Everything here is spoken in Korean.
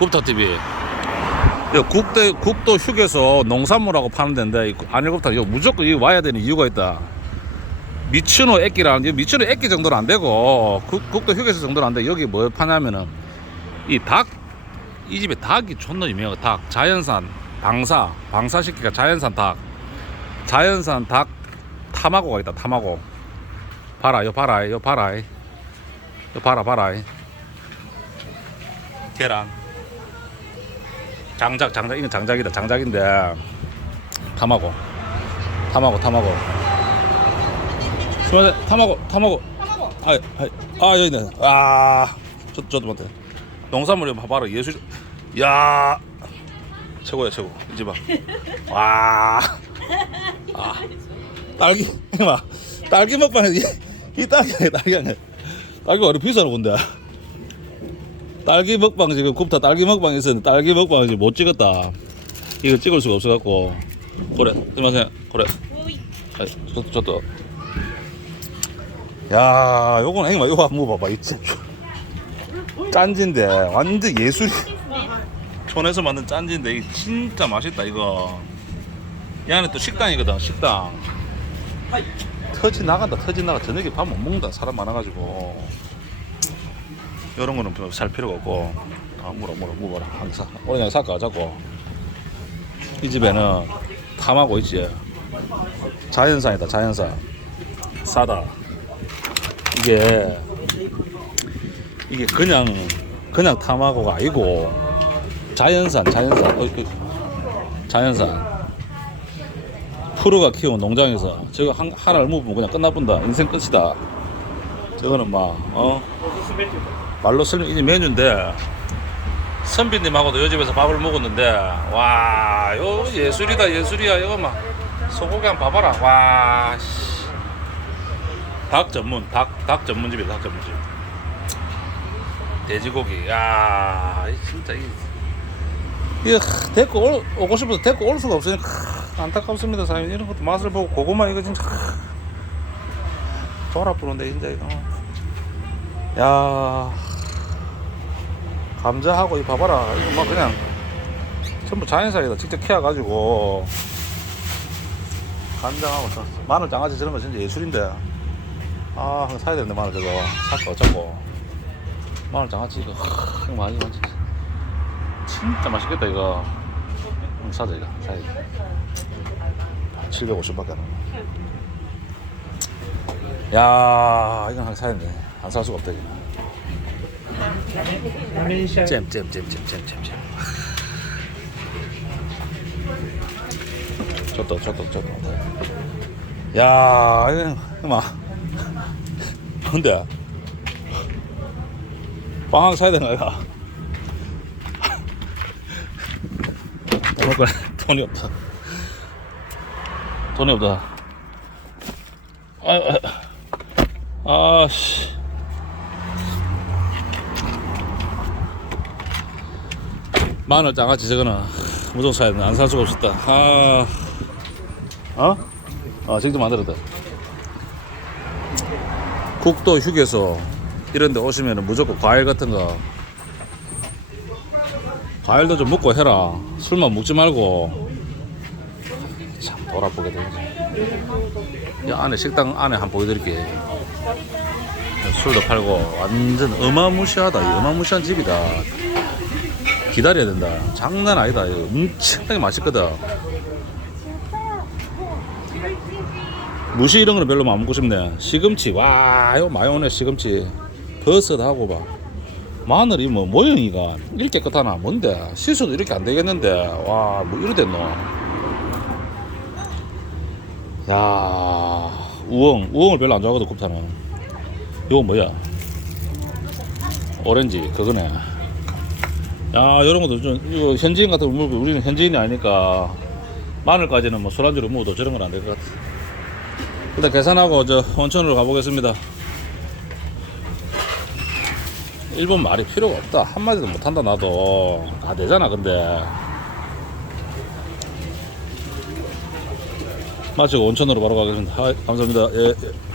굽타 TV. 이 국대 국도 휴게소 농산물하고 파는 데인데 이 안일곱타 이거 무조건 이 와야 되는 이유가 있다. 미츠노 액기라는 게 미츠노 액기 정도는 안 되고 국, 국도 휴게소 정도는 안 돼. 여기 뭐 파냐면은 이 닭 이 집에 닭이 존나 유명해. 닭 자연산 방사 방사 시키가 자연산 닭 자연산 닭 타마고가 있다. 타마고 봐라 요 봐라 요 봐라 요 봐라 봐라 계란 장작 장작 이건 장작이다. 장작인데. 타마고. 타마고 타마고. 수고하세 타마고. 타마고. 아, 아, 아 여기 있네. 아 저, 저도 못해. 농산물이 봐봐라. 예술 야. 최고야 최고. 이제 봐와. 아, 딸기 봐. 딸기 먹방 이, 이 딸기 아니야 딸기 아니야. 딸기 어디 비싸는 건데 딸기 먹방 지금 굽다 딸기 먹방 있었는데 딸기 먹방 지금 못 찍었다. 이거 찍을 수가 없어갖고 그래 이마세 그래. 저도 저도. 야 요건 행마 요거 한번 봐봐 이 진짜 짠진데 완전 예술이. 촌에서 만든 짠지인데 이게 진짜 맛있다 이거 이 안에 또 식당이거든 식당 터지 나간다 터지 나가 저녁에 밥 못 먹는다 사람 많아가지고 이런 거는 별로 살 필요가 없고. 아 물어 물어 물어라. 항상. 오늘 그냥 살까 자꾸 이 집에는 탐하고 있지. 자연산이다 자연산. 싸다. 이게 이게 그냥 그냥 탐하고가 아니고. 자연산 자연산. 어, 그, 자연산. 프로가 키운 농장에서 저거 한, 하나를 먹으면 그냥 끝나본다. 인생 끝이다. 저거는 막 어 말로 설명 이제 메뉴인데 선비님하고도 요 집에서 밥을 먹었는데 와 요 예술이다 예술이야 이거 막. 소고기 한 번 봐봐라. 와 씨. 닭 전문 닭, 닭 전문집이다 닭 전문집. 돼지고기. 야이 진짜 이. 이거 하, 데리고 올, 오고 싶어도 데리고 올 수가 없으니까 하, 안타깝습니다 사장님. 이런 것도 맛을 보고 고구마 이거 진짜 하, 졸아 부른데 진짜 이거. 야 감자하고 이 봐봐라. 이거 막 그냥 전부 자연산이다. 직접 캐와가지고. 간장하고 저 마늘 장아찌 저런 거 진짜 예술인데. 아 사야 되는데 마늘 저거. 살까 어쩌고 마늘 장아찌 이거 하, 많이 많지 진짜 맛있겠다 이거. 음, 사자 이거. 사야 돼. 750밖에 안 나. 야 이건 하나 사야 돼. 안 살 수가 없다 이거. 잼잼잼잼잼잼잼. 야빵 사야 되는 거야. 돈 없고 돈이 없다. 돈이 없다. 아, 아. 마늘 장아찌 저거는 무조건 사야 돼. 안살 수가 없었다. 아, 어? 아, 직접 만들었다. 국도 휴게소 이런 데 오시면 무조건 과일 같은 거 과일도 좀 먹고 해라. 술만 먹지 말고 참 돌아보게 되지. 이 안에 식당 안에 한번 보여드릴게. 술도 팔고 완전 어마무시하다. 이 어마무시한 집이다. 기다려야 된다. 장난 아니다. 이거 엄청나게 맛있거든. 무시 이런 거는 별로 안 먹고 싶네. 시금치 와 이거 오네 시금치. 버섯하고 봐. 마늘이 뭐 모형이가 이렇게 깨끗하나 뭔데 실수도 이렇게 안 되겠는데 와 뭐 이래 됐노. 야 우엉 우엉을 별로 안 좋아하거든 굽타는 이거 뭐야 오렌지 그거네 야 이런 것도 좀 이거 현지인 같은 거 우리는 현지인이 아니니까 마늘까지는 뭐 술안주로 먹어도 저런 건 안 될 것 같아. 일단 계산하고 저 온천으로 가보겠습니다. 일본 말이 필요가 없다. 한마디도 못한다 나도. 다 되잖아 근데. 마치고 온천으로 바로 가겠습니다. 아, 감사합니다. 예, 예.